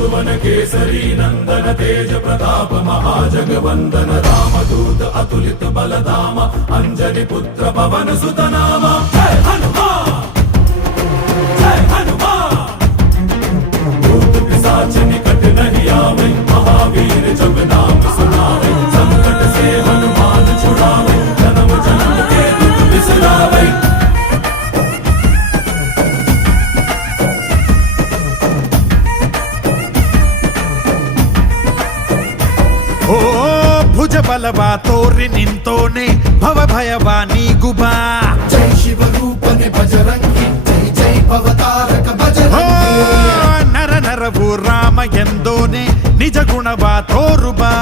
सुवन केसरी नंदन तेज प्रताप महाजगवंदन रामदूत अतुलित बलधाम अंजनी पुत्र पवन सुत नाम जय हनुमान जय हनुमान भूत पिशाच निकट नहीं आवे महावीर जब नाम सुनावे संकट से हनुमान छुड़ावे जन्म जन्म के दुख बिसरावे। ಓ ಭುಜ ಬಲವ ತೋರಿ ನಿಂತೋನೆ ಭವ ಭಯವ ನೀಗುಬಾ ಜೈ ಶಿವ ರೂಪನೆ ಬಜರಂಗಿ ಜೈ ಜೈ ಭವತಾರಕ ಬಜರಂಗಿ ನರ ನರವು ರಾಮ ಎಂದೋನೆ ನಿಜ ಗುಣವ ತೋರುಬಾ